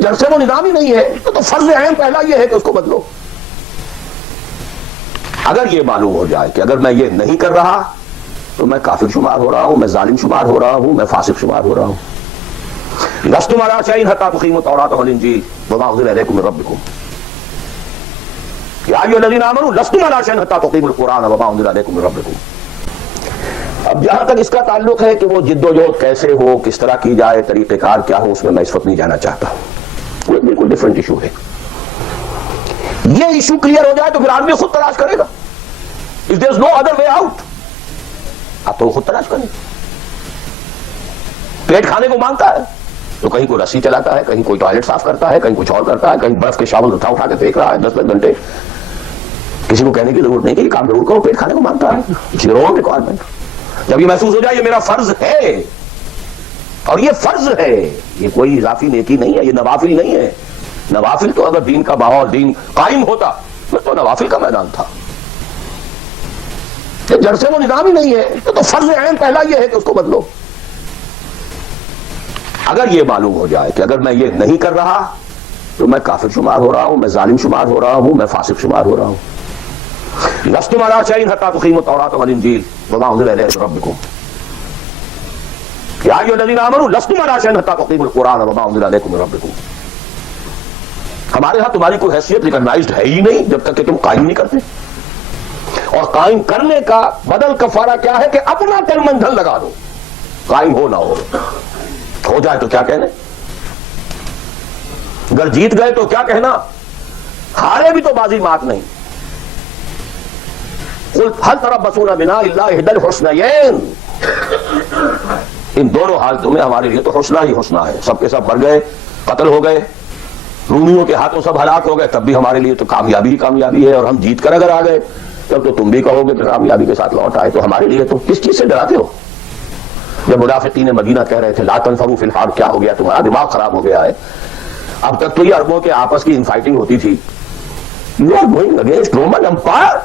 جب سے وہ نظام ہی نہیں ہے تو فرض عین پہلا یہ ہے کہ اس کو بدلو. اگر یہ معلوم ہو جائے کہ اگر میں یہ نہیں کر رہا تو میں کافر شمار ہو رہا ہوں, میں ظالم شمار ہو رہا ہوں, میں فاسق شمار ہو رہا ہوں. لستم علی شیء حتی تقیموا التوراۃ والانجیل وما انزل الیکم من ربکم یا ایھا الذین آمنوا لستم علی شیء حتی تقیموا القرآن وما انزل الیکم من ربکم. اب جہاں تک اس کا تعلق ہے کہ وہ جد و جہد کیسے ہو, کس طرح کی جائے, طریقہ کار کیا ہو, اس میں اس وقت نہیں جانا چاہتا. وہ ایک بالکل ڈفرینٹ ایشو ہے. یہ ایشو کلیئر ہو جائے تو پھر آدمی خود تلاش کرے گا. If there is no other way out, اب تو وہ خود تلاش کرے. پیٹ کھانے کو مانگتا ہے تو کہیں کوئی رسی چلاتا ہے, کہیں کوئی ٹوائلٹ صاف کرتا ہے, کہیں کچھ اور کرتا ہے, کہیں برف کے شاول اٹھا کے پھینک رہا ہے 10 گھنٹے. کسی کو کہنے کی ضرورت نہیں کہ یہ کام ضرور کرو, پیٹ کھانے کو مانگتا ہے. It's your own requirement. جب یہ محسوس ہو جائے یہ میرا فرض ہے, اور یہ فرض ہے, یہ کوئی اضافی نیکی نہیں ہے, یہ نوافل نہیں ہے. نوافل تو اگر دین کا ماحول دین قائم ہوتا تو نوافل کا میدان تھا. جب سے وہ نظام ہی نہیں ہے تو فرض عین پہلا یہ ہے کہ اس کو بدلو. اگر یہ معلوم ہو جائے کہ اگر میں یہ نہیں کر رہا تو میں کافر شمار ہو رہا ہوں, میں ظالم شمار ہو رہا ہوں, میں فاسق شمار ہو رہا ہوں. لستم علی شیء حتی تقیموا التوراۃ والانجیل وما انزل الیکم من ربکم یا ایھا الذین آمنوا لستم علی شیء حتی تقیموا القرآن وما انزل الیکم من ربکم. ہمارے ہاں تمہاری کوئی حیثیت ریکگنائزڈ ہے ہی نہیں جب تک کہ تم قائم نہیں کرتے. اور قائم کرنے کا بدل کفارہ کیا ہے کہ اپنا تن من دھن لگا دو, قائم ہو نہ ہو جائے تو کیا کہنے. اگر جیت گئے تو کیا کہنا, ہارے بھی تو بازی مات نہیں. قل هل تربصون بنا الا احدى الحسنيين. ان دونوں حالتوں میں ہمارے لیے تو حسنہ ہی حسنہ ہے. سب کے سب مر گئے, قتل ہو گئے, رومیوں کے ہاتھوں سب ہلاک ہو گئے, تب بھی ہمارے لیے تو کامیابی ہی کامیابی ہے. اور ہم جیت کر اگر آ گئے تب تو تم بھی کہو گے کہ کامیابی کے ساتھ لوٹ آئے. تو ہمارے لیے تو کس چیز سے ڈراتے ہو؟ جب منافقین مدینہ کہہ رہے تھے لا تنفروا فی الحرب, کیا ہو گیا تمہارا دماغ خراب ہو گیا ہے؟ اب تک تو یہ عربوں کے آپس کی انفائٹنگ ہوتی تھی. You are going against Roman empire,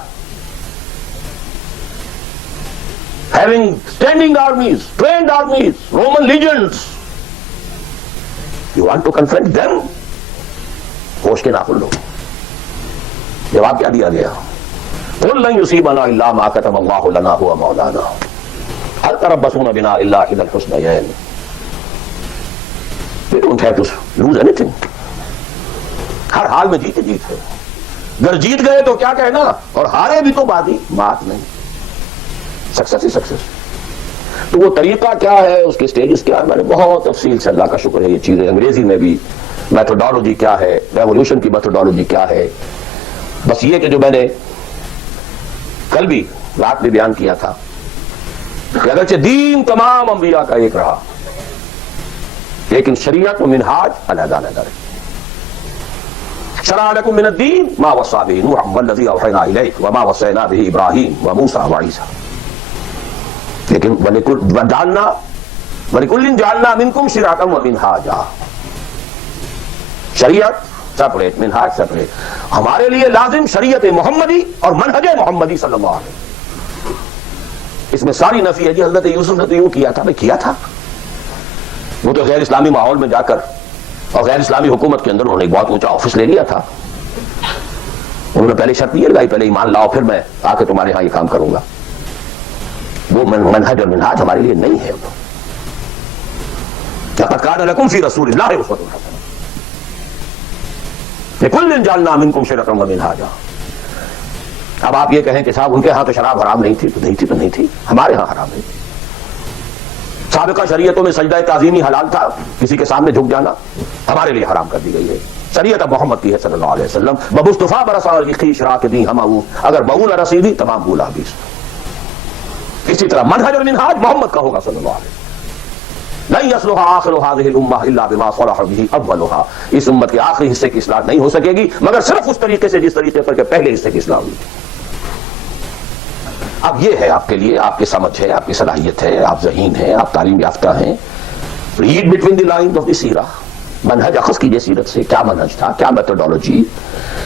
having standing armies, trained armies, Roman legions. You want to confront them? ہوش کے ناخن لو. جواب کیا دیا گیا؟ قل لن يصيبنا الا ما كتب الله لنا هو مولانا هل تربصون بنا الا احدى الحسنيين. We don't have to lose anything. ہر حال میں جیت ہے. اگر جیت گئے تو کیا کہنا, اور ہارے بھی تو بازی مات نہیں. سکسس ہی سکسس. تو وہ طریقہ کیا ہے, اس کے سٹیجز کیا ہے, میں نے بہت تفصیل سے, اللہ کا شکر ہے, یہ چیزیں انگریزی میں بھی میتھڈالوجی کیا ہے, ریولوشن کی میتھڈالوجی کیا ہے. بس یہ کہ جو میں نے کل بھی رات میں بیان کیا تھا کہ اگرچہ دین تمام انبیاء کا ایک رہا لیکن شریعت و منہاج علیحدہ علیحدہ رہے. شرع لکم من الدین ما وصی به نوح والذی اوحینا الیک وما وصینا به ابراہیم وموسیٰ وعیسیٰ. لیکن وَلِكُلٍّ جَعَلْنَا مِنْكُمْ شِرْعَةً وَمِنْهَاجًا. شریعت سپریٹ, منہاج سپریٹ. ہمارے لیے لازم شریعت محمدی اور منہج محمدی صلی اللہ علیہ وسلم. اس میں ساری نفی ہے. جی حضرت یوسف نے تو یوں کیا تھا, میں کیا تھا. وہ تو غیر اسلامی ماحول میں جا کر اور غیر اسلامی حکومت کے اندر انہوں نے ایک بہت اونچا آفس لے لیا تھا. انہوں نے پہلے شرط یہ لگائی, پہلے ایمان لاؤ پھر میں آ کے تمہارے ہاں یہ کام کروں گا. وہ منہج اور منہاج ہمارے لیے نہیں ہے. لقد كان لكم في رسول الله اسوة حسنة لكل جعلنا منكم شرعة ومنهاجا. اب آپ یہ کہیں کہ صاحب ان کے ہاں تو شراب حرام نہیں تھی, تو نہیں تھی, تو نہیں تھی. ہمارے ہاں حرام ہے. سابقہ شریعتوں میں سجدہ تعظیمی حلال تھا, کسی کے سامنے جھک جانا, ہمارے لیے حرام کر دی گئی ہے. شریعت اب محمد کی ہے صلی اللہ علیہ وسلم. بمصطفیٰ برسا خیش راک دی ہم اگر بہو نہ رسیدی تمام بولا بیس. اسی طرح منہج اور منہاج محمد کا ہوگا صلی اللہ علیہ وسلم. نہیں یصلح آخر هذه الامہ الا بما صلح به اولها. اس امت کے آخری حصے کی اصلاح نہیں ہو سکے گی مگر صرف اس طریقے سے جس طریقے پر کہ پہلے حصے کی اصلاح ہوئی. اب یہ ہے آپ کے لیے, آپ کی سمجھ ہے, آپ کی صلاحیت ہے, آپ ذہین ہیں, آپ تعلیم یافتہ ہیں. Read between the lines of the سیرہ. منہج اخذ کیجئے سیرت سے, کیا منہج تھا, کیا میتھڈالوجی,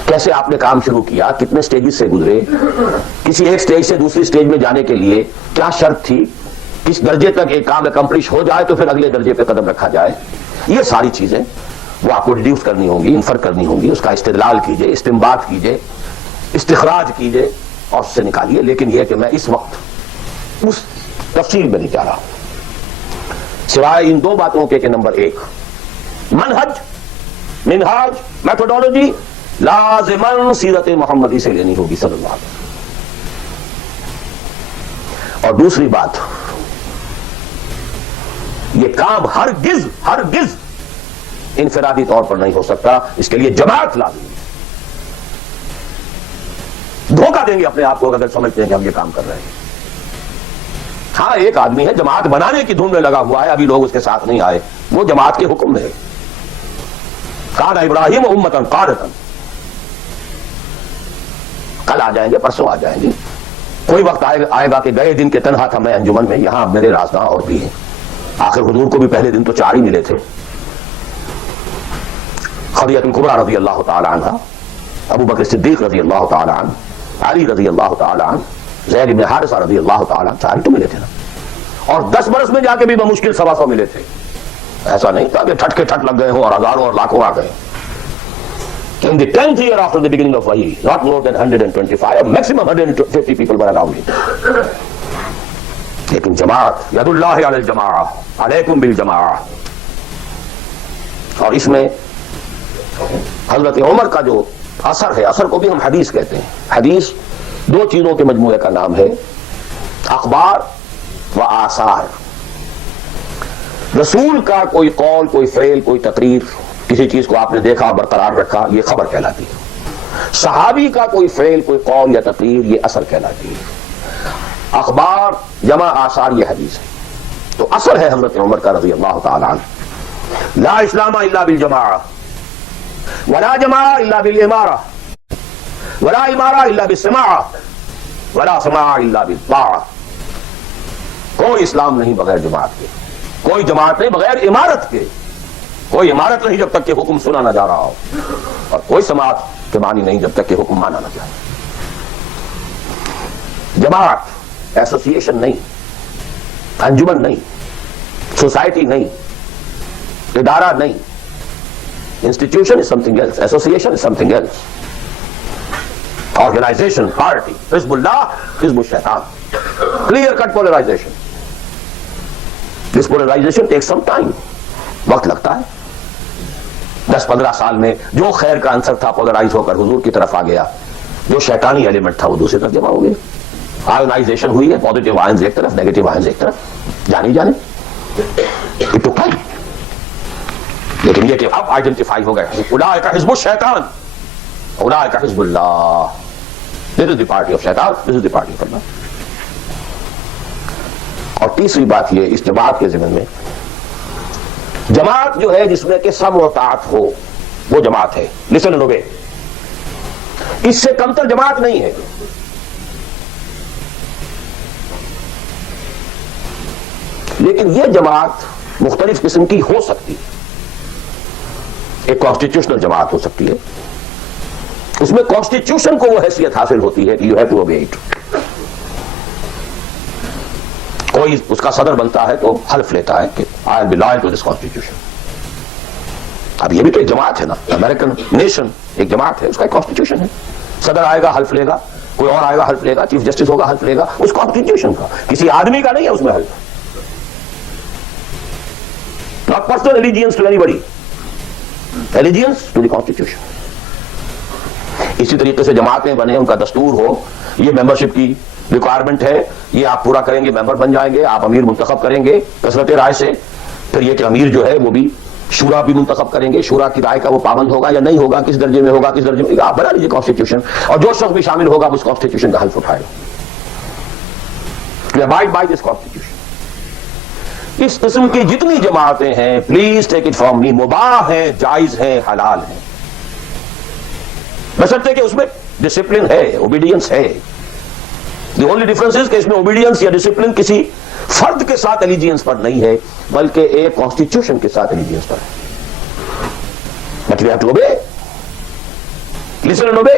کیسے آپ نے کام شروع کیا, کتنے سٹیجز سے گزرے, کسی ایک سٹیج سے دوسری سٹیج میں جانے کے لیے کیا شرط تھی, کس درجے تک ایک کام اکمپلش ہو جائے تو پھر اگلے درجے پہ قدم رکھا جائے. یہ ساری چیزیں وہ آپ کو ریڈیوس کرنی ہوگی، انفر کرنی ہوگی، اس کا استدلال کیجئے، استنباط کیجئے، استخراج کیجئے اور اس سے نکالیے. لیکن یہ کہ میں اس وقت اس تفصیل میں نہیں جا رہا ہوں، سوائے ان دو باتوں کے کہ نمبر ایک، منہاج میتھوڈولوجی لازماً سیرت محمدی سے لینی ہوگی صلی اللہ علیہ وسلم. اور دوسری بات، یہ کام ہرگز انفرادی طور پر نہیں ہو سکتا، اس کے لیے جماعت لازمی ہے. دھوکہ دیں گے اپنے آپ کو اگر سمجھتے ہیں کہ ہم یہ کام کر رہے ہیں. ہاں ایک آدمی ہے جماعت بنانے کی دھوم میں لگا ہوا ہے، ابھی لوگ اس کے ساتھ نہیں آئے، وہ جماعت کے حکم میں ہے. کان ابراہیم امتاً قانتاً، کل آ جائیں گے، پرسوں آ جائیں گے. کوئی وقت آئے گا کہ گئے دن کے تنہا تھا میں انجمن میں، یہاں میرے رازداں اور بھی ہیں. آخر حضور کو بھی پہلے دن تو 4 ہی ملے تھے، خدیجہ الکبریٰ رضی اللہ تعالی عنہ، ابو بکر صدیق رضی اللہ تعالی عنہ، علی رضی اللہ تعالی عنہ، زید بن حارثہ رضی اللہ تعالی عنہ، 4 ہی تو ملے تھے نا. اور 10 برس میں جا کے بھی بمشکل 125 ملے تھے. ایسا نہیں تھا کہ ٹھٹ کے ٹھٹ لگ گئے ہوں اور ہزاروں اور لاکھوں آ گئے. In the 10th year after the beginning of Wahi, not more than 125, maximum 150 people were around him. لیکن جماعت، ید اللہ علی الجماعہ، علیکم بالجماعہ. اور اس میں حضرت عمر کا جو اثر ہے، اثر کو بھی ہم حدیث کہتے ہیں. حدیث 2 چیزوں کے مجموعے کا نام ہے، اخبار و آثار. رسول کا کوئی قول، کوئی فعل، کوئی تقریر، کسی چیز کو آپ نے دیکھا برقرار رکھا، یہ خبر کہلاتی ہے. صحابی کا کوئی فعل، کوئی قول یا تقریر، یہ اثر کہلاتی ہے. اخبار جمع آثار یہ حدیث ہے. تو اثر ہے حضرت عمر کا رضی اللہ تعالی عنہ، لا اسلام الا بالجماعہ، ولا جماعہ الا بالامارہ، ولا امارہ الا بالسماعہ، ولا سماعہ الا بالطاعہ. کوئی اسلام نہیں بغیر جماعت کے، کوئی جماعت نہیں بغیر امارت کے، کوئی امارت نہیں جب تک کہ حکم سنا نہ جا رہا ہو، اور کوئی سماعت کے معنی نہیں جب تک کہ حکم مانا نہ جائے. جماعت ایسوسیشن نہیں، انجمن نہیں، سوسائٹی نہیں، ادارہ نہیں. Institution is something else, association is something else. Organization, party, حزب اللہ، حزب الشیطان. Clear cut polarization. This polarization take some time, وقت لگتا ہے. 10-15 سال میں جو خیر کا عنصر تھا پولرائز ہو کر حضور کی طرف آ گیا، جو شیطانی ایلیمنٹ تھا وہ دوسری طرف جمع ہو گیا. آئونائزیشن ہوئی ہے، پازیٹیو آئنز ایک طرف، نیگیٹو آئنز ایک طرف، جانے اٹ ٹوک ٹائم. لیکن یہ کہ اب آئیڈینٹیفائی ہو گئے، اولئک حزب الشیطان، اولئک حزب اللہ. دس از دی پارٹی آف شیطان، دس از دی پارٹی آف اللہ. اور تیسری بات یہ اس جماعت کے ضمن میں، جماعت جو ہے جس میں کہ سمع و طاعت ہو، وہ جماعت ہے. لسن اینڈ اوبے. اس سے کمتر جماعت نہیں ہے. لیکن یہ جماعت مختلف قسم کی ہو سکتی ہے. ایک کانسٹیٹیوشنل جماعت ہو سکتی ہے، اس میں کانسٹیٹیوشن کو وہ حیثیت حاصل ہوتی ہے کہ you have to obey it. کوئی اس کا صدر بنتا ہے تو حلف لیتا ہے کہ I will be loyal to this constitution. اب یہ بھی تو ایک جماعت ہے نا، امریکن نیشن ایک جماعت ہے، اس کا ایک کانسٹیٹیوشن ہے. صدر آئے گا حلف لے گا، کوئی اور آئے گا حلف لے گا، چیف جسٹس ہوگا حلف لے گا، اس کانسٹیٹیوشن کا، کسی آدمی کا نہیں ہے اس میں حلف. Not personal allegiance to anybody. Allegiance to the Constitution. اسی طریقے سے جماعتیں بنے، ان کا دستور ہو، یہ ممبرشپ کی ریکوائرمنٹ ہے، یہ آپ پورا کریں گے ممبر بن جائیں گے، آپ امیر منتخب کریں گے کثرت رائے سے. پھر یہ کہ امیر جو ہے وہ بھی شورا بھی منتخب کریں گے، شورا کی رائے کا وہ پابند ہوگا یا نہیں ہوگا، کس درجے میں ہوگا، کس درجے میں، آپ بنا لیجیے کانسٹیٹیوشن. اور جو شخص بھی شامل ہوگا اس کانسٹیٹیوشن کا حلف اٹھائے گا. Abide by this Constitution. اس قسم کی جتنی جماعتیں ہیں، please take it from me, مباح ہیں، جائز ہیں، حلال ہیں، بشرطے کہ اس میں ڈسپلن ہے، اوبیڈینس ہے. دی اونلی ڈفرنس از کہ اس میں اوبیڈینس یا ڈسپلن کسی فرد کے ساتھ ایلیجینس پر نہیں ہے، بلکہ ایک کانسٹیٹیوشن کے ساتھ ایلیجینس پر ہے. But we have to obey, listen and obey,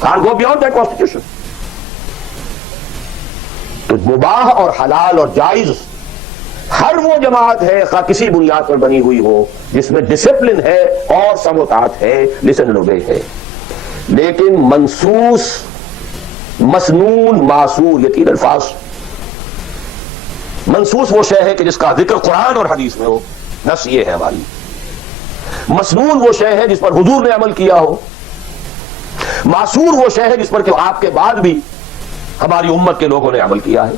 can't go beyond that constitution. تو مباح اور حلال اور جائز ہر وہ جماعت ہے، خواہ کسی بنیاد پر بنی ہوئی ہو، جس میں ڈسپلن ہے اور سموتات ہے، لسن اینڈ اوبے ہے، لیکن منصوص، مسنون، معصور، یہ تین الفاظ. منصوص وہ شے ہے کہ جس کا ذکر قرآن اور حدیث میں ہو، نص یہ ہے ہماری. مسنون وہ شے ہے جس پر حضور نے عمل کیا ہو. معصور وہ شے ہے جس پر کہ آپ کے بعد بھی ہماری امت کے لوگوں نے عمل کیا ہے.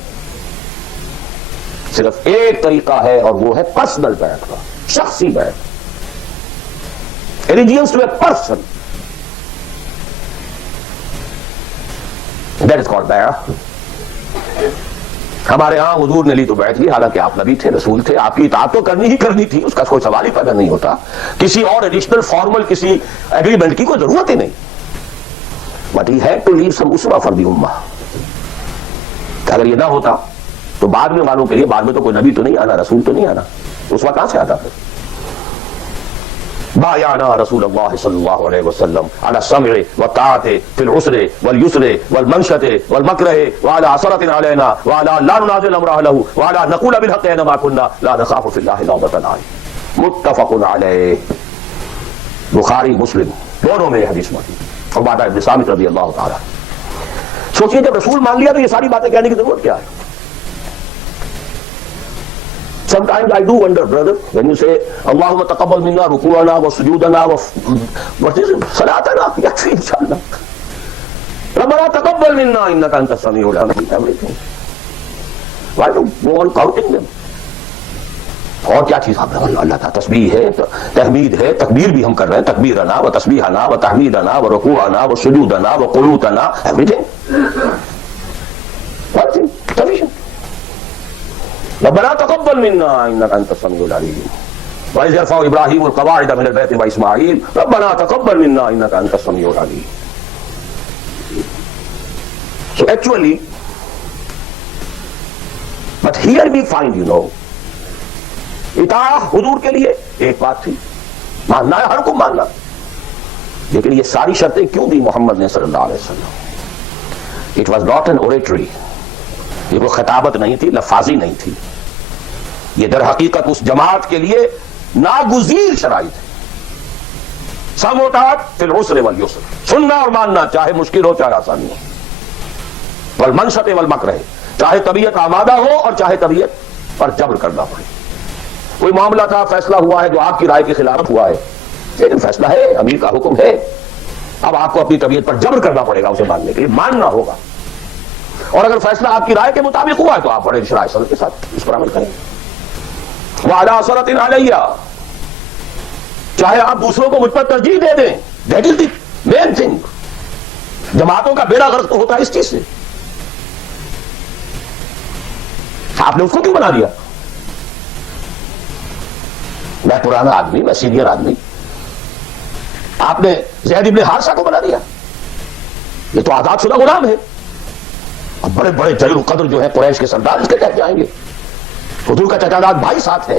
صرف ایک طریقہ ہے اور وہ ہے پرسنل بیعت کا، شخصی بیعت. allegiance to a person. That is called بیعت. ہمارے ہاں حضور نے لی تو بیعت لی، حالانکہ آپ نبی تھے، رسول تھے، آپ کی اطاعت تو کرنی ہی کرنی تھی، اس کا کوئی سوال ہی پیدا نہیں ہوتا. کسی اور ایڈیشنل فارمل کسی ایگریمنٹ کی کوئی ضرورت ہی نہیں. But he had to leave some uswa for the ummah. اگر یہ نہ ہوتا تو بعد میں والوں کے لیے، بعد میں تو کوئی نبی تو نہیں آنا، رسول تو نہیں آنا، اس وقت کہاں سے آتا پھر؟ بایعنا رسول اللہ صلی اللہ علیہ وسلم علی السمع والطاعۃ فی العسر والیسر والمنشۃ والمکرہ وعلی عثرۃ علینا وعلی لا ننازل امرہ له وعلی نقول بالحق اینما کنا لا نخاف فی اللہ لومۃ لائم. متفق علیہ، بخاری مسلم دونوں میں حدیث موجود. عبادہ بن صامت رضی اللہ تعالی. سوچیے جب رسول مان لیا تو یہ ساری باتیں کہنے کی ضرورت کیا ہے؟ Sometimes I do wonder, brother, when you say Allahumma taqabbal minna ruku'ana wa sujudana wa what is it? Salatana, yakfi inshallah. Rabbana taqabbal minna innaka antas samiul alim. Everything. Why do you go on counting them? اور کیا چیز آپ اللہ کا تسبیح ہے، تحمید ہے، تکبیر بھی ہم کر رہے ہیں، تکبیرنا و تسبیحنا و تحمیدنا و رکوعنا و سجودنا و قنوتنا، everything. Everything. Sufficient. ربنا تقبل منا انك انت السميع العليم واذ يرفع ابراهيم القواعد من البيت واسماعيل ربنا تقبل منا انك انت السميع العليم. So actually, but here we find, you know, اطاعت حضور کے لیے ایک بات تھی، ماننا ہے، ہر کو ماننا، لیکن یہ ساری شرطیں کیوں دی محمد نے صلی اللہ علیہ وسلم؟ It was not an oratory. یہ کوئی خطابت نہیں تھی، لفاظی نہیں تھی. یہ در حقیقت اس جماعت کے لیے ناگزیر شرائط ہے. سموتات فی العسر والیسر، سننا اور ماننا چاہے مشکل ہو چاہے آسانی ہو. والمنشط والمکرہ، چاہے طبیعت آمادہ ہو اور چاہے طبیعت پر جبر کرنا پڑے. کوئی معاملہ تھا، فیصلہ ہوا ہے جو آپ کی رائے کے خلاف ہوا ہے، لیکن فیصلہ ہے، امیر کا حکم ہے، اب آپ کو اپنی طبیعت پر جبر کرنا پڑے گا اسے ماننے کے لیے، ماننا ہوگا. اور اگر فیصلہ آپ کی رائے کے مطابق ہوا ہے تو آپ بڑے شرائع صدر کے ساتھ اس پر عمل کریں. وَعَلَىٰ عَثْرَةٍ عَلَيَّ، چاہے آپ دوسروں کو مجھ پر ترجیح دے دیں، that is the main thing. جماعتوں کا بیڑا غرق تو ہوتا ہے اس چیز سے. آپ نے اس کو کیوں بنا دیا؟ میں پرانا آدمی، میں سینئر آدمی، آپ نے زید ابن حارثہ کو بنا دیا. یہ تو آزاد شدہ غلام ہے. اب بڑے بڑے جلیل القدر جو ہیں قریش کے سردار اس کے کہہ جائیں گے. حضور کا چچا داد بھائی ساتھ ہے،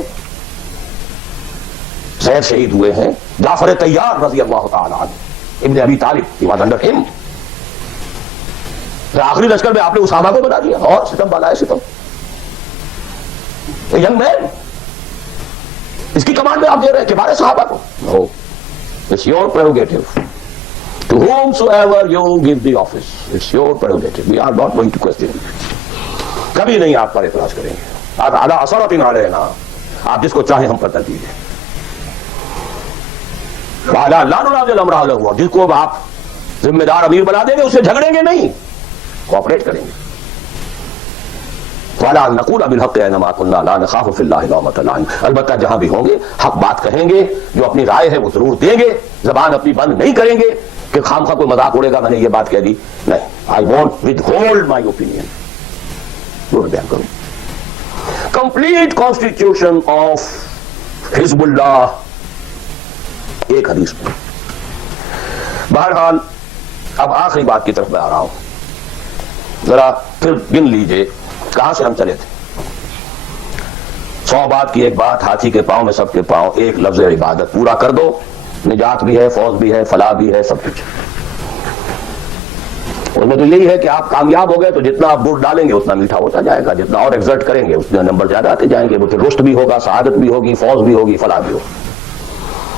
زید شہید ہوئے ہیں، جعفر طیار رضی اللہ تعالی عنہ، ابن ابی طالب he was under him. آخری لشکر میں آپ نے اسامہ کو بنا دیا، اور ستم بالا ہے ستم. ینگ مین، اس کی کمانڈ میں آپ دے رہے ہیں کبار صحابہ کو. No, it's your prerogative. To whomsoever you give the office, it's your prerogative. We are not going to question it. کبھی نہیں آپ پر اعتراض کریں گے. آپ علی عثرۃ علینا، آپ جس کو چاہیں ہم پر ترجیح دیں. وعلی لا ننازل امرہ لہ، جس کو آپ ذمہ دار امیر بنا دیں گے اسے جھگڑیں گے نہیں، کوآپریٹ کریں گے. وعلی نقول بالحق اینما کنا لا نخاف فی اللہ لومۃ لائم، البتہ جہاں بھی ہوں گے حق بات کہیں گے، جو اپنی رائے ہے وہ ضرور دیں گے، زبان اپنی بند نہیں کریں گے کہ خام خواہ کوئی مذاق اڑے گا میں نے یہ بات کہہ دی. نہیں، I want with hold my opinion. بیان کروں کمپلیٹ کانسٹیٹیوشن آف حزب اللہ ایک حدیث میں. بہرحال اب آخری بات کی طرف میں آ رہا ہوں. ذرا پھر گن لیجئے کہاں سے ہم چلے تھے. 100 بات کی ایک بات، ہاتھی کے پاؤں میں سب کے پاؤں، ایک لفظ عبادت پورا کر دو، نجات بھی ہے، فوز بھی ہے، فلاح بھی ہے، سب کچھ. اس میں تو یہی ہے کہ آپ کامیاب ہو گئے تو جتنا آپ بوٹ ڈالیں گے اتنا میٹھا ہوتا جائے گا، جتنا اور ایگزرٹ کریں گے اتنا نمبر زیادہ آتے جائیں گے، وہ پھر رشد بھی ہوگا، سعادت بھی ہوگی، فوز بھی ہوگی، فلاح بھی ہوگی.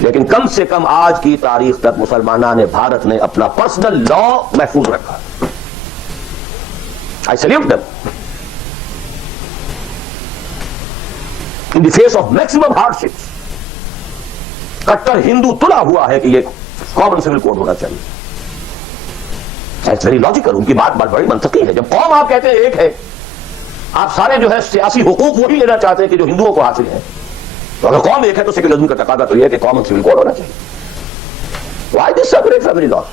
لیکن کم سے کم آج کی تاریخ تک مسلمانان بھارت نے اپنا پرسنل لا محفوظ رکھا. I salute them. In the face of maximum hardships. کٹر ہندو تلا ہوا ہے کہ یہ کامن سول کوڈ ہونا چاہیے. It's very logical. ان کی بات بڑی منطقی ہے. جب قوم آپ کہتے ہیں ایک ہے, آپ سارے جو ہے سیاسی حقوق وہی لینا چاہتے ہیں کہ جو ہندوؤں کو حاصل ہیں, تو اگر قوم ایک ہے تو سیکولرزم کا تقاضا تو یہ ہے کہ کامن سول کوڈ ہونا چاہیے. Why this separate family law?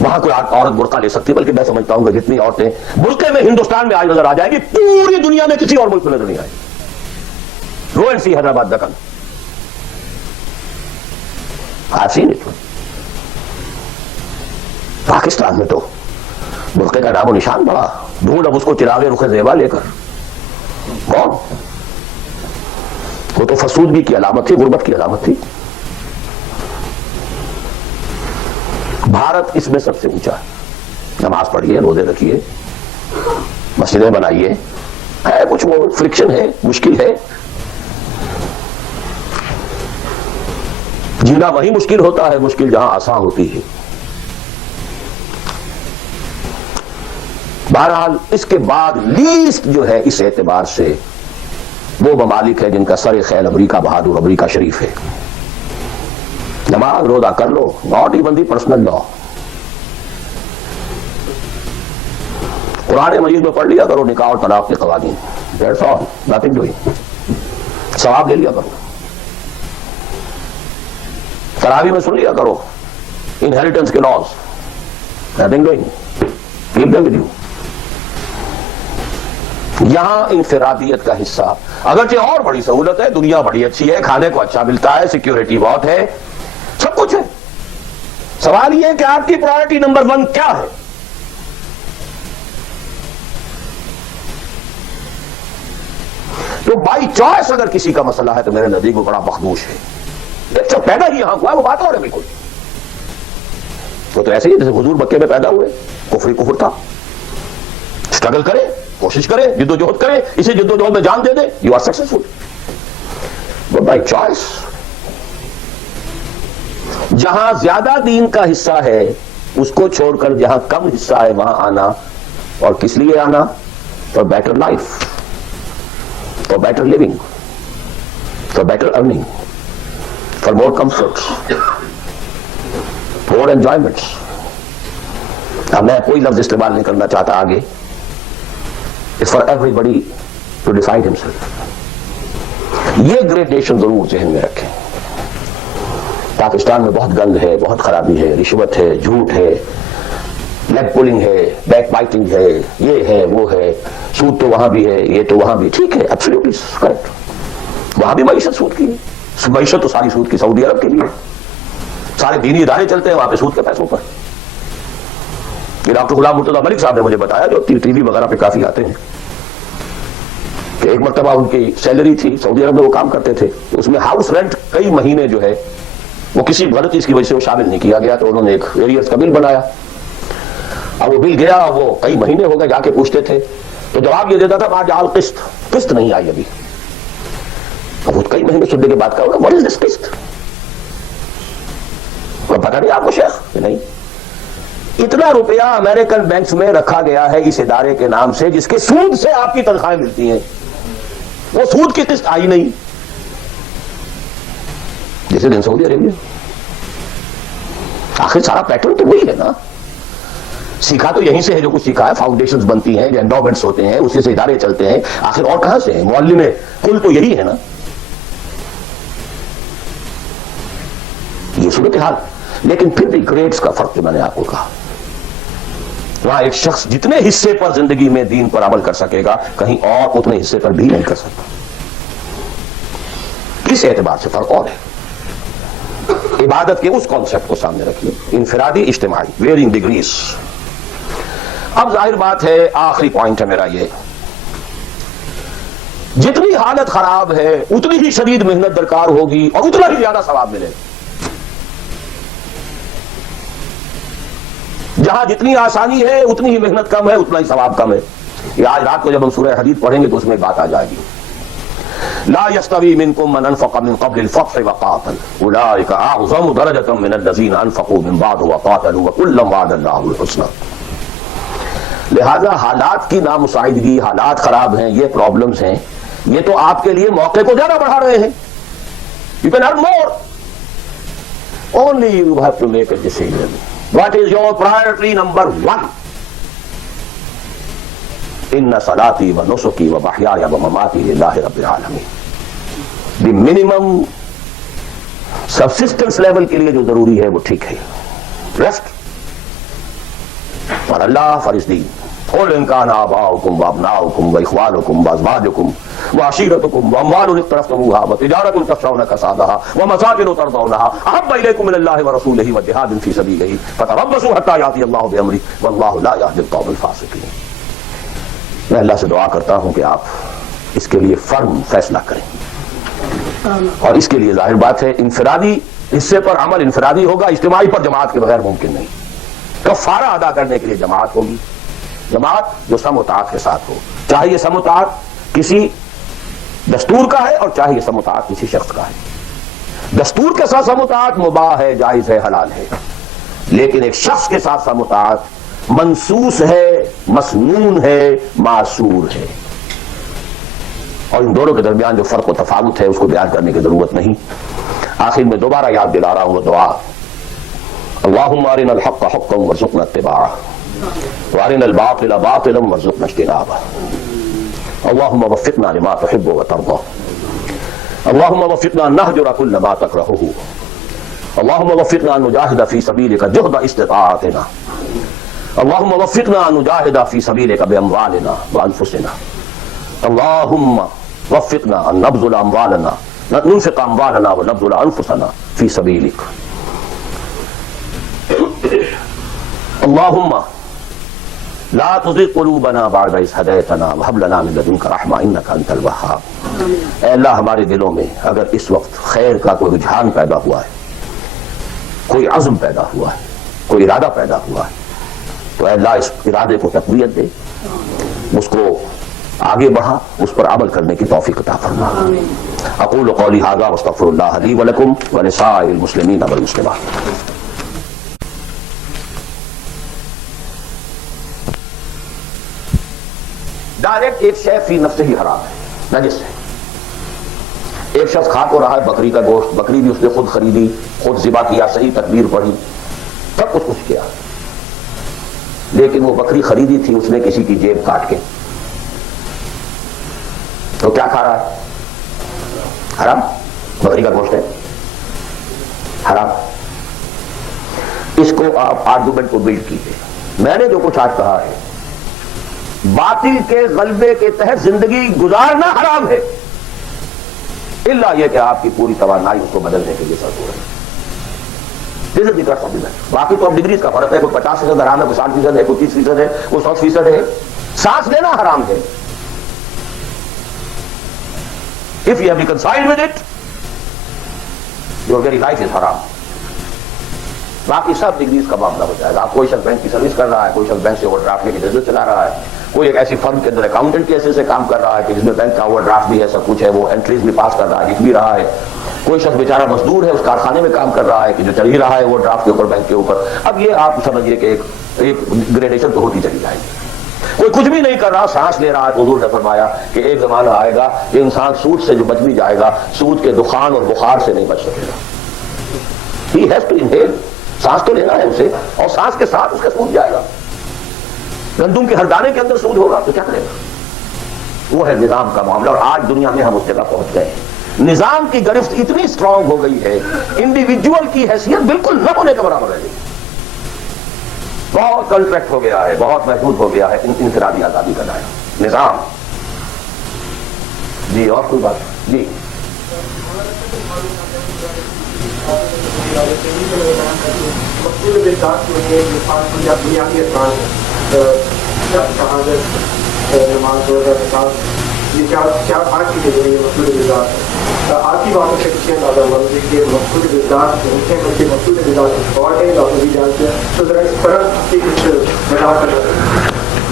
وہاں کوئی عورت برقع لے سکتی, بلکہ میں سمجھتا ہوں کہ جتنی عورتیں برقعے میں ہندوستان میں آج نظر آ جائیں گی, پوری دنیا میں کسی اور ملک میں نظر نہیں آئے. Go and see Hyderabad Deccan. I've seen it. Pakistan میں تو برقعے کا نام و نشان بڑا ڈھونڈ اب اس کو چراغ رخ زیبا لے کر. کون؟ وہ تو فسودگی کی علامت تھی, غربت کی علامت تھی. بھارت اس میں سب سے اونچا ہے. نماز پڑھیے, روزے رکھیے, مسجدیں بنائیے, ہے کچھ وہ فرکشن ہے, مشکل ہے. جینا وہی مشکل ہوتا ہے, مشکل جہاں آسان ہوتی ہے. بہرحال اس کے بعد لیسٹ جو ہے اس اعتبار سے وہ ممالک ہے جن کا سر خیل امریکہ بہادر امریکہ شریف ہے. نماز روزہ کر لو, ناٹ ایون دی پرسنل لا. قرآن مجید میں پڑھ لیا کرو نکاح اور طلاق کے قوانین, دیٹس آل, نتھنگ ڈوئنگ. ثواب لے لیا کرو. تراویح میں سن لیا کرو انہیریٹنس کے laws, nothing doing, keep them with you. یہاں انفرادیت کا حصہ اگرچہ اور بڑی سہولت ہے, دنیا بڑی اچھی ہے, کھانے کو اچھا ملتا ہے, سیکیورٹی بہت ہے, سب کچھ ہے. سوال یہ ہے کہ آپ کی پرائرٹی نمبر 1 کیا ہے؟ تو بائی چوائس اگر کسی کا مسئلہ ہے تو میرے نزدیک وہ بڑا مخدوش ہے. جو پیدا ہی یہاں ہوا ہے وہ بات اور ہے بالکل. وہ تو ایسے ہی جیسے حضور مکے میں پیدا ہوئے, کفر کفر تھا. اسٹرگل کرے, کوشش کرے, جدوجہد کرے, اسی جدوجہد میں جان دے دے, you are successful. But by choice جہاں زیادہ دین کا حصہ ہے اس کو چھوڑ کر جہاں کم حصہ ہے وہاں آنا, اور کس لیے آنا؟ For better life, for better living, for better earning, for more comfort, more enjoyments. اب میں کوئی لفظ استعمال نہیں کرنا چاہتا آگے. It's for everybody to decide himself. یہ گریڈیشن ضرور ذہن میں رکھیں. پاکستان میں بہت گند ہے, بہت خرابی ہے, رشوت ہے, جھوٹ ہے, لیگ پولنگ ہے, بیک بائٹنگ ہے, یہ ہے, وہ ہے, سود تو وہاں بھی ہے, یہ تو وہاں بھی. ٹھیک ہے, ایبسلیوٹلی کریکٹ. وہاں بھی معیشت سود کی ہے. معیشت تو ساری سود کی سعودی عرب کے لیے. سارے دینی ادارے چلتے ہیں وہاں پہ سود کے پیسوں پر. یہ ڈاکٹر غلام مرتضیٰ ملک صاحب نے مجھے بتایا, جو ٹی وی وغیرہ پہ کافی آتے ہیں, کہ ایک مرتبہ ان کی سیلری تھی, سعودی عرب میں وہ کام کرتے تھے, اس میں ہاؤس رینٹ کئی مہینے جو ہے وہ کسی غلطی کی وجہ سے وہ شامل نہیں کیا گیا, تو انہوں نے ایک ایریئرز کا بل بنایا. اب وہ بل گیا, وہ کئی مہینے ہو گئے, جا کے پوچھتے تھے تو جواب یہ دیتا تھا ماجعل قسط نہیں آئی ابھی. اب وہ کئی مہینے سننے کے بعد کہا, واٹ از دس قسط؟ پتا نہیں آپ کو شیخ؟ نہیں, اتنا روپیہ امریکن بینکس میں رکھا گیا ہے اس ادارے کے نام سے جس کے سود سے آپ کی تنخواہیں ملتی ہیں, وہ سود کی قسط آئی نہیں. جیسے دن سعودی عربیہ, آخر سارا پیٹرن تو وہی ہے نا. سیکھا تو یہیں سے ہے جو کچھ سیکھا ہے. فاؤنڈیشنز بنتی ہیں, انڈومنٹس ہوتے ہیں, اسی سے ادارے چلتے ہیں. آخر اور کہاں سے ہیں؟ معلم کل تو یہی ہے نا. یہ صورتحال. لیکن پھر بھی گریڈز کا فرق جو میں نے آپ کو کہا, وہاں ایک شخص جتنے حصے پر زندگی میں دین پر عمل کر سکے گا, کہیں اور اتنے حصے پر بھی نہیں کر سکتا. اس اعتبار سے فرق اور ہے. عبادت کے اس کانسیپٹ کو سامنے رکھیے, انفرادی, اجتماعی, ویئرنگ ڈگریز. اب ظاہر بات ہے, آخری پوائنٹ ہے میرا یہ, جتنی حالت خراب ہے اتنی ہی شدید محنت درکار ہوگی اور اتنا ہی زیادہ ثواب ملے گا. جہاں جتنی آسانی ہے اتنی ہی محنت کم ہے, اتنا ہی ثواب کم ہے. یہ آج رات کو جب ہم سورہ حدید پڑھیں گے تو اس میں بات آ جائے گی. لا يستوي منكم من انفق من قبل الفتح وقاتل اولئك اعظم درجة من الذين انفقوا من بعد وقاتلوا وكلا وعد الله الحسنى. لہذا حالات کی نامساعدگی، حالات خراب ہیں، یہ پرابلمز ہیں، یہ تو آپ کے لیے موقع کو زیادہ بڑھا رہے ہیں. You can earn more. Only you have to make a decision. What is your priority number one? إن صلاتي ونسكي ومحياي ومماتي لله رب العالمين. The minimum subsistence level کے لیے جو ضروری ہے وہ ٹھیک ہے. Rest for Allah, for His deen. قل إن كان آباؤكم وأبناؤكم وإخوانكم وأزواجكم وعشيرتكم وأموال اقترفتموها وتجارة تخشون كسادها ومساكن ترضونها أحب إليكم من الله ورسوله وجهاد في سبيله فتربصوا حتى يأتي الله بأمره والله لا يهدي القوم الفاسقين. میں اللہ سے دعا کرتا ہوں کہ آپ اس کے لیے فرم فیصلہ کریں، اور اس کے لیے ظاہر بات ہے انفرادی حصے پر عمل انفرادی ہوگا، اجتماعی پر جماعت کے بغیر ممکن نہیں. کفارہ ادا کرنے کے لیے جماعت ہوگی، جماعت جو سم و تعات کے ساتھ ہو، چاہے یہ سم و تعات کسی دستور کا ہے اور چاہے یہ سم و تعات کسی شخص کا ہے. دستور کے ساتھ سم و تعات مباح ہے، جائز ہے، حلال ہے، لیکن ایک شخص کے ساتھ سم و تعات منسوس ہے، مسنون ہے، معصور ہے، اور ان دونوں کے درمیان جو فرق و تفاوت ہے اس کو بیان کرنے کی ضرورت نہیں. آخر میں دوبارہ یاد دلا رہا ہوں وہ دعا، اللہم ارنا الحق حقا وارزقنا اتباعہ وارنا الباطل باطلا وارزقنا اجتنابہ. اللہم وفقنا لما تحب وترضى. اللہم وفقنا ان نہجر کل ما تکرہہ. اللہم وفقنا ان نجاہد فی سبیلک جہد استطاعتنا. اللہم وفقنا ان نجاہد فی سبیلک باموالنا وانفسنا. اللہم وفقنا ان نبذل اموالنا ننفق اموالنا ونبذل انفسنا فی سبیلک. اللہم لا تزغ قلوبنا بعد اذ ہدیتنا وہب لنا من لدنک رحمہ انک انت الوہاب. اے اللہ ہمارے دلوں میں اگر اس وقت خیر کا کوئی رجحان پیدا ہوا ہے، کوئی عزم پیدا ہوا ہے، کوئی ارادہ پیدا ہوا ہے، تو اے اللہ اس ارادے کو تقویت دے، اس کو آگے بڑھا، اس پر عمل کرنے کی توفیق عطا فرما. اقول قولی ھذا واستغفر اللہ لی ولکم ولسائر المسلمین والمسلمات. ڈائریکٹ ایک شے فی نفسہ ہی حرام ہے، نجس ہے. ایک شخص کھا تو رہا ہے بکری کا گوشت، بکری بھی اس نے خود خریدی، خود ذبح کیا، صحیح تکبیر پڑھی، سب کچھ کیا، لیکن وہ بکری خریدی تھی اس نے کسی کی جیب کاٹ کے، تو کیا کھا رہا ہے؟ حرام. بکری کا گوشت ہے، حرام. اس کو آپ آرگومنٹ کو بلڈ کیجیے. میں نے جو کچھ آج کہا ہے، باطل کے غلبے کے تحت زندگی گزارنا حرام ہے، الا یہ کہ آپ کی پوری توانائی اس کو بدلنے کے لیے صرف ہو رہی ہے. باقی تو اب ڈگریز کا فرق ہے، کوئی 50% حرام ہے، کوئی 60% ہے، کوئی 30% ہے، کوئی 100% ہے. سانس لینا حرام ہے. If you have reconciled with it, your very life is haram. باقی سب ڈگریز کا معاملہ ہو جائے گا. آپ کوئی شخص بینک کی سروس کر رہا ہے، کوئی شخص بینک سے اوور ڈرافٹ لے کے بزنس چلا رہا ہے، کوئی ایک ایسی فرم کے اندر اکاؤنٹنٹ کے حیثیت سے کام کر رہا ہے کہ جس میں بینک کا اوور ڈرافٹ بھی ہے، سب کچھ ہے، وہ انٹریز بھی پاس کر رہا ہے، لکھ بھی رہا ہے. کوئی شخص بیچارہ مزدور ہے، اس کارخانے میں کام کر رہا ہے کہ جو چل ہی رہا ہے وہ ڈرافٹ کے اوپر، بینک کے اوپر. اب یہ آپ سمجھیے کہ ایک گریڈیشن تو ہوتی چلی جائے گی. کوئی کچھ بھی نہیں کر رہا، سانس لے رہا ہے. حضور نے فرمایا کہ ایک زمانہ آئے گا کہ انسان سود سے جو بچ بھی جائے گا، سود کے دخان اور بخار سے نہیں بچ سکے گا. He has to inhale. سانس تو لینا ہے اسے، اور سانس کے ساتھ اس کا سود جائے گا. گندم کے ہر دانے کے اندر سود ہوگا تو کیا کرے گا؟ وہ ہے نظام کا معاملہ. اور آج دنیا میں ہم اس جگہ پہنچ گئے ہیں. نظام کی گرفت اتنی اسٹرانگ ہو گئی ہے، انڈیویجول کی حیثیت بالکل نہ ہونے کے برابر ہے. بہت کنٹریکٹ ہو گیا ہے، بہت محدود ہو گیا ہے انفرادی آزادی کا دائرہ نظام. جی اور کوئی بات؟ جی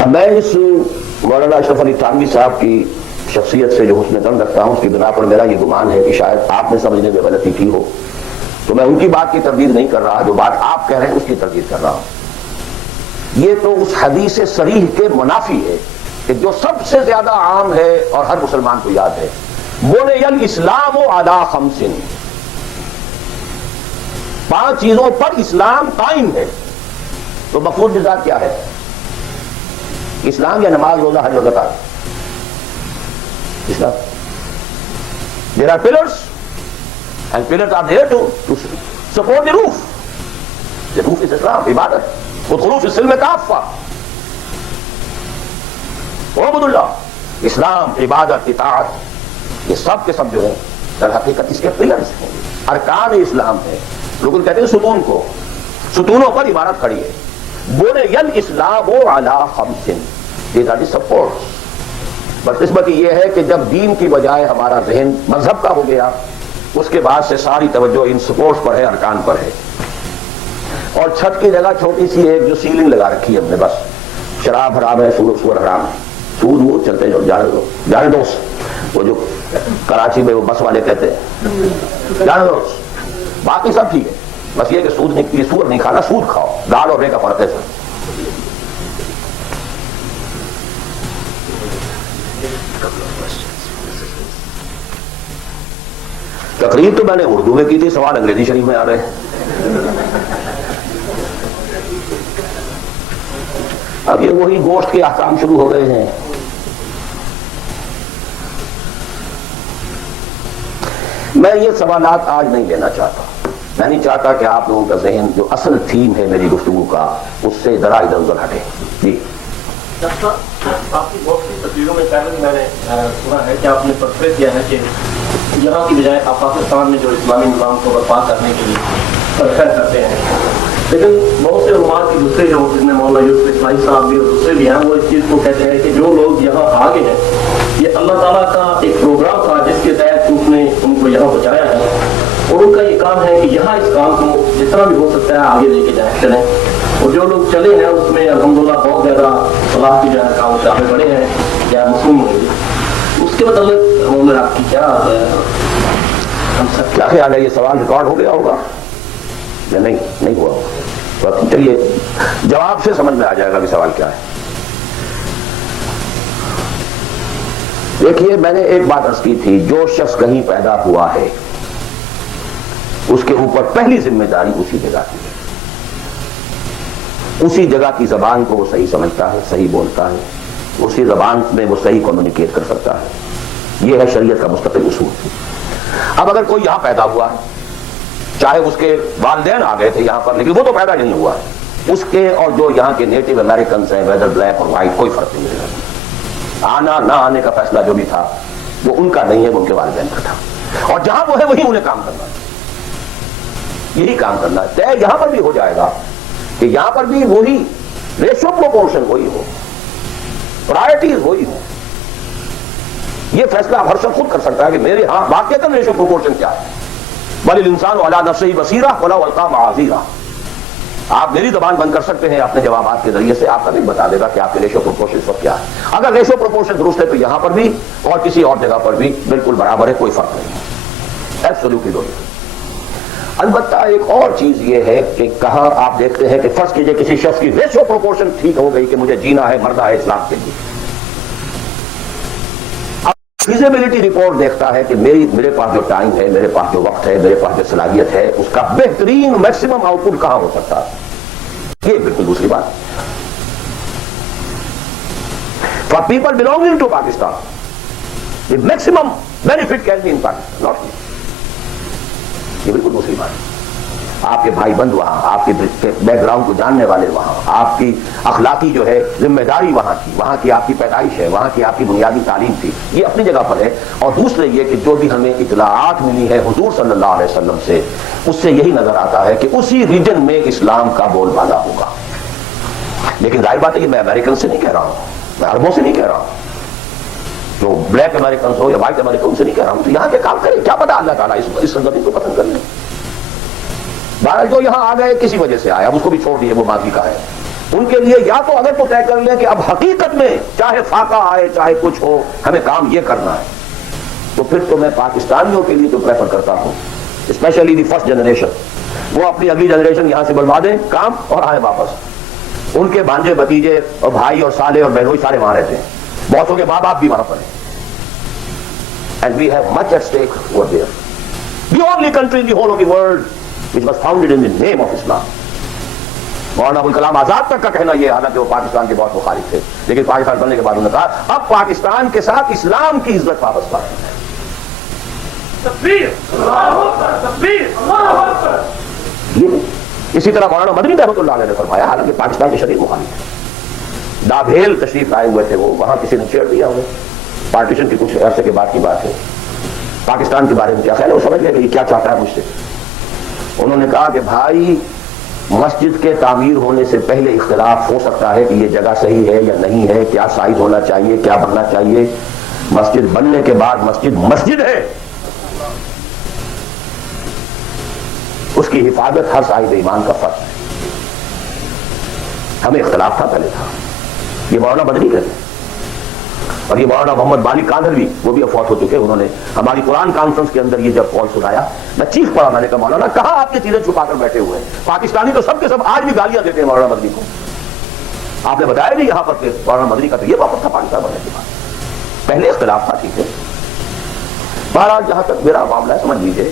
میں اس مولانا اشرف علی تھانوی صاحب کی شخصیت سے جو حسن ظن رکھتا ہوں اس کی بنا پر میرا یہ گمان ہے کہ شاید آپ نے سمجھنے میں غلطی کی ہو، تو میں ان کی بات کی تردید نہیں کر رہا، جو بات آپ کہہ رہے ہیں اس کی تردید کر رہا ہوں۔ یہ تو اس حدیث صریح کے منافی ہے کہ جو سب سے زیادہ عام ہے اور ہر مسلمان کو یاد ہے، بنی الاسلام علی خمس، 5 چیزوں پر اسلام قائم ہے۔ تو مفعول بذات کیا ہے؟ اسلام یا نماز، روزہ، حج و زکات؟ اسلام۔ There are pillars and pillars are there to support the roof. The roof is Islam، عبادت۔ ادخلوا فی السلم کافہ، اعبدوا اللہ۔ اسلام، عبادت، اطاعت، یہ سب کے سب جو ہیں در حقیقت اس کے پلرز ہیں، ارکان اسلام ہیں۔ لوگ کہتے ہیں ستون کو، ستونوں پر عبارت کھڑی ہے۔ بنی الاسلام علی خمس، these are the supports۔ بدقسمتی یہ ہے کہ جب دین کی بجائے ہمارا ذہن مذہب کا ہو گیا، اس کے بعد سے ساری توجہ ان سپورٹس پر ہے، ارکان پر ہے، اور چھت کی جگہ چھوٹی سی ایک جو سیلنگ لگا رکھی ہے ہم نے، بس شراب حرام ہے، سود حرام ہے، سود وہ چلتے جانے دوست، وہ جو کراچی میں وہ بس والے کہتے ہیں جانے دوست، باقی سب ٹھیک ہے، بس یہ کہ سود نہیں، سور نہیں کھانا، سود کھاؤ، دال اور رے کا فرق ہے سر۔ تقریر تو میں نے اردو میں کی تھی، سوال انگریزی شریف میں آ رہے ہیں۔ اب یہ وہی گوشت کے احکام شروع ہو گئے ہیں۔ میں یہ سوالات آج نہیں لینا چاہتا، میں نہیں چاہتا کہ آپ لوگوں کا ذہن جو اصل تھیم ہے میری گفتگو کا اس سے ذرا ادھر ادھر ہٹے۔ جی ڈاکٹر صاحب، آپ کی بہت سی تصویروں میں پہلے میں نے سنا ہے کہ آپ نے پرسپیکٹ کیا ہے کہ یہاں کی بجائے آپ پاکستان میں جو اسلامی نظام کو برپا کرنے کے لیے پرفیکٹ کرتے ہیں، لیکن بہت سے علماء کی دوسرے جو جن میں مولانا یوسف اسماعیل صاحب بھی اور دوسرے بھی ہیں، وہ اس چیز کو کہتے ہیں کہ جو لوگ یہاں آگے ہیں یہ اللہ تعالیٰ کا ایک پروگرام تھا جس کے تحت اس نے ان کو یہاں پہنچایا ہے، اور ان کا یہ کام ہے کہ یہاں اس کام کو جس طرح بھی ہو سکتا ہے آگے لے کے جائیں چلیں، اور جو لوگ چلے ہیں اس میں الحمدللہ بہت زیادہ اللہ کی جو ہے کام آگے بڑھے ہیں یا مصروم ہوئے۔ اس کے متعلق آپ کی کیا خیال ہے؟ یہ سوال ریکارڈ ہو گیا ہوگا یا نہیں ہوا ہوگا؟ چلیے جواب سے سمجھ میں آ جائے گا کہ سوال کیا ہے۔ دیکھیے، میں نے ایک بات عرض کی تھی، جو شخص کہیں پیدا ہوا ہے اس کے اوپر پہلی ذمہ داری اسی جگہ کی ہے، اسی جگہ کی زبان کو وہ صحیح سمجھتا ہے، صحیح بولتا ہے، اسی زبان میں وہ صحیح کمیونیکیٹ کر سکتا ہے۔ یہ ہے شریعت کا مستقل اصول۔ اب اگر کوئی یہاں پیدا ہوا ہے، چاہے اس کے والدین آ گئے تھے یہاں پر لیکن وہ تو پیدا نہیں ہوا ہے، اس کے اور جو یہاں کے نیٹو امریکنز ہیں، ویدر بلیک اور وائٹ، کوئی فرق نہیں ہے۔ آنا نہ آنے کا فیصلہ جو بھی تھا وہ ان کا نہیں ہے، وہ ان کے والدین کا تھا، اور جہاں وہ ہے وہی انہیں کام کرنا ہے، یہی کام کرنا ہے۔ طے یہاں پر بھی ہو جائے گا کہ یہاں پر بھی وہی ریشو پروپورشن وہی ہو، پرائرٹیز وہی ہو۔ یہ فیصلہ ہر شخص خود کر سکتا ہے کہ میرے ہاں واقعتاً ریشو پروپورشن کیا ہے۔ بل الانسان علی نفسہ بصیرہ ولو القی معاذیرہ۔ آپ میری زبان بند کر سکتے ہیں اپنے جوابات کے ذریعے سے، آپ کا بھی بتا دے گا کہ آپ کے ریشو پروپورشن سب کیا ہے۔ اگر ریشو پروپورشن درست ہے تو یہاں پر بھی اور کسی اور جگہ پر بھی بالکل برابر ہے، کوئی فرق نہیں ہے، ایبسولوٹلی درست۔ البتہ ایک اور چیز یہ ہے کہ کہاں آپ دیکھتے ہیں کہ فرض کیجئے کسی شخص کی ریشو پروپورشن ٹھیک ہو گئی کہ مجھے جینا ہے، مرنا ہے اسلام کے لیے، فیزیبلٹی رپورٹ دیکھتا ہے کہ میرے پاس جو ٹائم ہے، میرے پاس جو وقت ہے، میرے پاس جو صلاحیت ہے، اس کا بہترین میکسیمم آؤٹ پٹ کہاں ہو سکتا ہے۔ یہ بالکل دوسری بات۔ For people belonging to Pakistan the maximum benefit can be in Pakistan, not here. یہ بالکل دوسری بات ہے۔ آپ کے بھائی بند وہاں، آپ کے بیک گراؤنڈ کو جاننے والے وہاں، آپ کی اخلاقی جو ہے ذمہ داری وہاں کی آپ کی پیدائش ہے، وہاں کی آپ کی بنیادی تعلیم تھی، یہ اپنی جگہ پر ہے۔ اور دوسرے یہ کہ جو بھی ہمیں اطلاعات ملی ہے حضور صلی اللہ علیہ وسلم سے، اس سے یہی نظر آتا ہے کہ اسی ریجن میں اسلام کا بول بالا ہوگا۔ لیکن ظاہر بات ہے کہ میں امریکن سے نہیں کہہ رہا ہوں، میں عربوں سے نہیں کہہ رہا ہوں، جو بلیک امریکنز ہو یا وائٹ امریکن سے نہیں کہہ رہا ہوں، تو یہاں کے کام کریں، کیا پتا اللہ تعالیٰ اس سرزمین کو پسند کر لیں۔ بہرحال جو یہاں آ گئے کسی وجہ سے آیا، اب اس کو بھی چھوڑ دیے، وہ ماضی کا ہے۔ ان کے لیے یا تو اگر تو طے کر لیں کہ اب حقیقت میں چاہے فاقہ آئے چاہے کچھ ہو ہمیں کام یہ کرنا ہے، تو پھر تو میں پاکستانیوں کے لیے تو پریفر کرتا ہوں، اسپیشلی دی فرسٹ جنریشن، وہ اپنی اگلی جنریشن یہاں سے بلوا دیں کام اور آئیں واپس، ان کے بھانجے بتیجے اور بھائی اور سالے اور بہنوئی سارے وہاں رہتے ہیں، بہتوں کے ماں باپ بھی وہاں پر ہیں. And we have much at stake over there. The only country in the whole of the world which was founded in the name of Islam. Maulana Abul Kalam Azad تک کا کہنا یہ، حالانکہ وہ پاکستان کے بہت مخالف تھے، لیکن پاکستان بننے کے بعد انہوں نے کہا اب پاکستان کے ساتھ اسلام کی عزت واپس پاتی ہے. تکبیر، اللہ اکبر، تکبیر، اللہ اکبر. یہ اسی طرح مولانا مدنی رحمۃ اللہ علیہ نے فرمایا، حالانکہ پاکستان کے شدید مخالف تھے، دابھیل تشریف لائے ہوئے تھے، وہ وہاں کسی نے چھیڑ دیا انہیں، پارٹیشن کی کچھ عرصے کے بعد کی بات ہے، پاکستان کے بارے میں کیا خیال ہے، وہ سمجھ لے کہ یہ کیا چاہتا ہے مجھ سے. انہوں نے کہا کہ بھائی مسجد کے تعمیر ہونے سے پہلے اختلاف ہو سکتا ہے کہ یہ جگہ صحیح ہے یا نہیں ہے، کیا سائز ہونا چاہیے، کیا بننا چاہیے، مسجد بننے کے بعد مسجد مسجد ہے، اس کی حفاظت ہر صاحب ایمان کا فرض ہے. ہمیں اختلاف تھا، پہلے تھا، یہ مولانا بدری کہتے ہیں. اور یہ مولانا محمد بالی کاندھروی، وہ بھی فوت ہو چکے، انہوں نے ہماری قرآن کانفرنس کے اندر یہ جب کال سنایا، میں چیخ پڑا، میں نے کہا مولانا کہاں آپ یہ چیزیں چھپا کر بیٹھے ہوئے ہیں، پاکستانی تو سب کے سب آج بھی گالیاں دیتے ہیں مولانا مدنی کو. آپ نے بتایا نہیں یہاں پر کہ مولانا مدنی کا تو یہ واپس تھا پاکستان بننے کے بعد، پہلے اختلاف تھا، ٹھیک ہے. بہرحال جہاں تک میرا معاملہ ہے، سمجھ لیجیے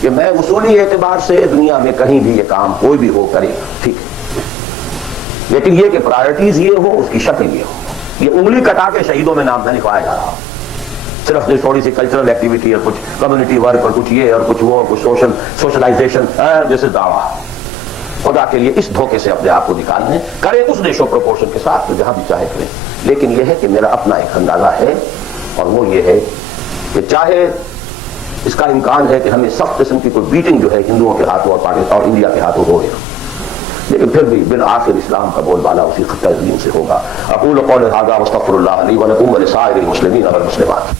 کہ میں اصولی اعتبار سے دنیا میں کہیں بھی یہ کام کوئی بھی ہو کرے گا، ٹھیک ہے، لیکن یہ کہ پرائرٹیز یہ ہو، اس کی شکل یہ ہو. یہ انگلی کٹا کے شہیدوں میں نام نہ لکھوایا جا رہا، صرف تھوڑی سی کلچرل ایکٹیویٹی اور کچھ کمیونٹی ورک اور کچھ یہ اور کچھ وہ، کچھ سوشلائزیشن، جیسے دعویٰ. خدا کے لیے اس دھوکے سے اپنے آپ کو نکالنے کریں اس ریشو پروپورشن کے ساتھ تو جہاں بھی چاہے کریں. لیکن یہ ہے کہ میرا اپنا ایک اندازہ ہے، اور وہ یہ ہے کہ چاہے اس کا امکان ہے کہ ہمیں سخت قسم کی کوئی بیٹنگ جو ہے ہندوؤں کے ہاتھوں اور پاکستان اور انڈیا کے ہاتھوں ہوئے، لیکن پھر بھی بالآخر اسلام کا بول بالا اسی خطہ عظیم سے ہوگا. اقول قول ھذا واستغفر اللہ لی ولکم ولسائر المسلمین والمسلمات.